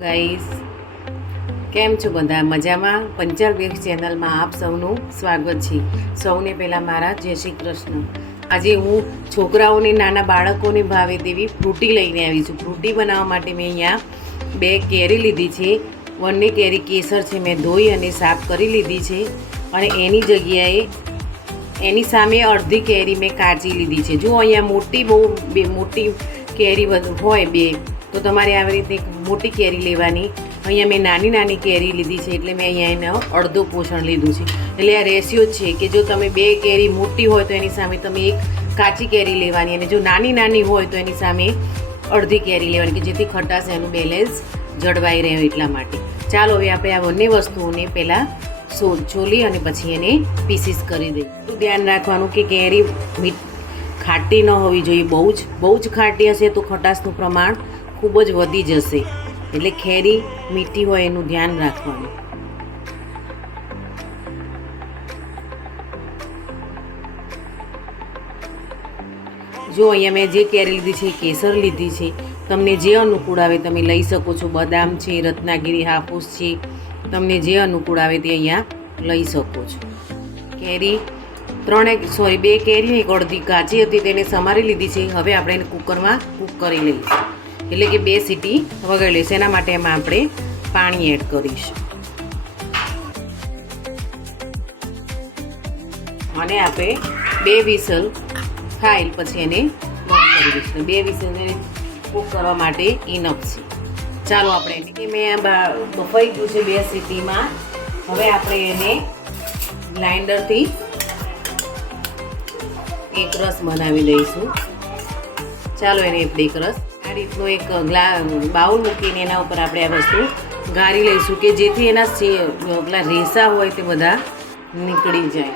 Guys, કેમ છો બધા? મજામાં? પંચાલ વેક્સ ચેનલમાં આપ સૌનું સ્વાગત છે. સૌને પહેલાં મારા જય શ્રી કૃષ્ણ. આજે હું છોકરાઓને, નાના બાળકોને ભાવે તેવી ફ્રૂટી લઈને આવી છું. ફ્રૂટી બનાવવા માટે મેં અહીંયા 2 કેરી લીધી છે. બંને કેરી કેસર છે, મેં ધોઈ અને સાફ કરી લીધી છે. અને એની જગ્યાએ એની સામે અડધી કેરી મેં કાચી લીધી છે. જો અહીંયા મોટી કેરી હોય બે, તો તમારે આવી રીતે મોટી કેરી લેવાની. અહીંયા મેં નાની કેરી લીધી છે, એટલે મેં અહીંયા એનો અડધો પોષણ લીધું છે. એટલે આ રેશિયો છે કે જો તમે 2 કેરી મોટી હોય તો એની સામે તમે 1 કાચી કેરી લેવાની, અને જો નાની હોય તો એની સામે અડધી કેરી લેવાની, કે જેથી ખટાશ એનું બેલેન્સ જળવાઈ રહે એટલા માટે. ચાલો હવે આપણે આ બંને વસ્તુઓને પહેલાં છોલી અને પછી એને પીસીસ કરી દઈએ. ધ્યાન રાખવાનું કે કેરી ખાટી ન હોવી જોઈએ. બહુ જ ખાટી હશે તો ખટાશનું પ્રમાણ ખૂબ જ વધી જશે. એટલે કેરી મીઠી હોય એનું ધ્યાન રાખવાનું. જો અહીંયા મેં જે કેરી લીધી છે એ કેસર લીધી છે. તમને જે અનુકૂળ આવે તમે લઈ શકો છો. બદામ છે, રત્નાગીરી હાફૂસ છે, તમને જે અનુકૂળ આવે તે અહીંયા લઈ શકો છો. કેરી 2 કેરી, 1 અડધી કાચી હતી, તેને સમારી લીધી છે. હવે આપણે એને કુકરમાં કૂક કરી લઈશું, એટલે કે 2 સીટી વગાડી લઈશું. એના માટે એમાં આપણે પાણી એડ કરીશું અને આપણે 2 વિસલ થાય પછી એને બંધ કરી દઈશું. 2 વિસલ કૂક કરવા માટે ઇનફ છે. ચાલો આપણે મેં બફાઈ ગયું છે 2 સીટીમાં. હવે આપણે એને ગ્રાઇન્ડરથી એક રસ બનાવી લઈશું. ચાલો એને આપણે એક રસ આ રીતનો એક બાઉલ મૂકીને એના ઉપર આપણે આ વસ્તુ ગાળી લઈશું, કે જેથી એના પેલા રેસા હોય તે બધા નીકળી જાય.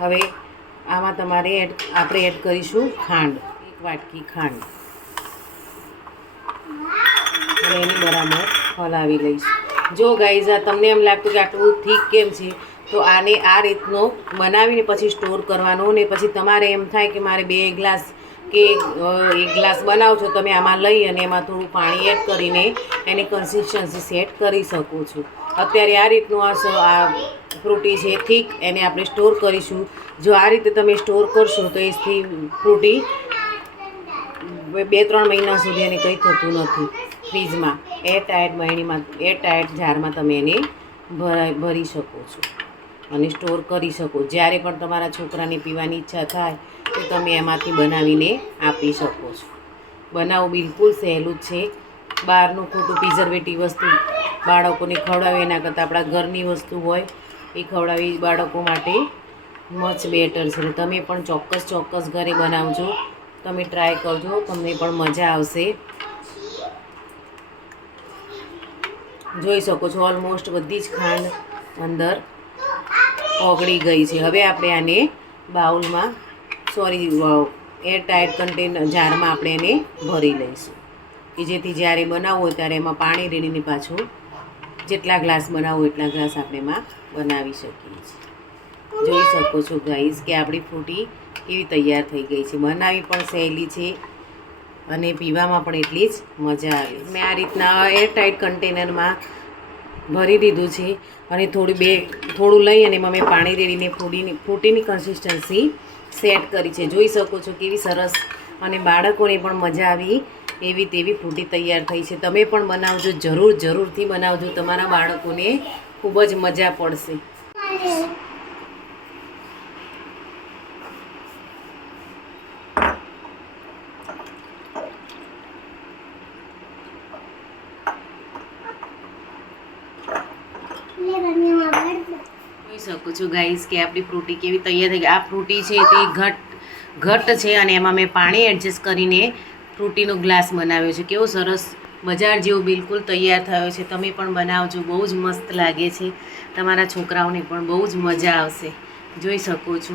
હવે આમાં આપણે એડ કરીશું ખાંડ. 1 વાટકી ખાંડ, અને એની બરાબર હલાવી લઈશું. જો ગાઈઝ, આ તમને એમ લાગતું કે આટલું ઠીક કેમ છે, તો આને આ રીતનો બનાવીને પછી સ્ટોર કરવાનો. ને પછી તમારે એમ થાય કે મારે 2 ગ્લાસ કે 1 ગ્લાસ બનાવો છો, તમે આમાં લઈ અને એમાં થોડું પાણી એડ કરીને એની કન્સિસ્ટન્સી સેટ કરી શકો છો. અત્યારે આ રીતનું આ ફ્રૂટી છે ઠીક, એને આપણે સ્ટોર કરીશું. જો આ રીતે તમે સ્ટોર કરશો તો એથી ફ્રૂટી 2-3 મહિના સુધી એને કંઈ થતું નથી. ફ્રીજમાં એરટાઈટ જારમાં તમે એને ભરી શકો છો અને સ્ટોર કરી શકો. જ્યારે પણ તમારા છોકરાને પીવાની ઈચ્છા થાય તો તમે એમાંથી બનાવીને આપી શકો છો. બનાવવું બિલકુલ સહેલું જ છે. બહારનું ખોટું પ્રિઝર્વેટિવ વસ્તુ બાળકોને ખવડાવે એના કરતાં આપણા ઘરની વસ્તુ હોય એ ખવડાવી બાળકો માટે મચ બેટર છે. તમે પણ ચોક્કસ ઘરે બનાવજો. તમે ટ્રાય કરજો, તમને પણ મજા આવશે. જોઈ શકો છો ઓલમોસ્ટ બધી જ ખાંડ અંદર ઓગળી ગઈ છે. હવે આપણે આને બાઉલમાં એરટાઈટ કન્ટેનર જારમાં આપણે એને ભરી લઈશું, કે જેથી જ્યારે બનાવવું હોય ત્યારે એમાં પાણી રેડીને પાછું જેટલા ગ્લાસ બનાવવું એટલા ગ્લાસ આપણે એમાં બનાવી શકીએ છીએ. જોઈ શકો છો ગાઈઝ કે આપણી ફ્રૂટી કેવી તૈયાર થઈ ગઈ છે. બનાવી પણ સહેલી છે અને પીવામાં પણ એટલી જ મજા આવે. મેં આ રીતના એરટાઈટ કન્ટેનરમાં ભરી દીધું છે અને થોડું લઈ અને એમાં મેં પાણી રેડીને ફ્રૂટીની કન્સિસ્ટન્સી સેટ કરી છે. જોઈ શકો છો કેવી સરસ, અને બાળકોને પણ મજા આવી એવી તેવી ફ્રૂટી તૈયાર થઈ છે. તમે પણ બનાવજો, જરૂરથી બનાવજો. તમારા બાળકોને ખૂબ જ મજા પડશે. જોઈ શકો છો ગાઈઝ કે આપણી ફ્રૂટી કેવી તૈયાર થઈ ગઈ. આ ફ્રૂટી છે તે ઘટ્ટ છે અને એમાં મેં પાણી એડજસ્ટ કરીને ફ્રૂટીનો ગ્લાસ બનાવ્યો છે. કેવો સરસ બજાર જેવો બિલકુલ તૈયાર થયો છે. તમે પણ બનાવજો, બહુ જ મસ્ત લાગે છે. તમારા છોકરાઓને પણ બહુ જ મજા આવશે. જોઈ શકો છો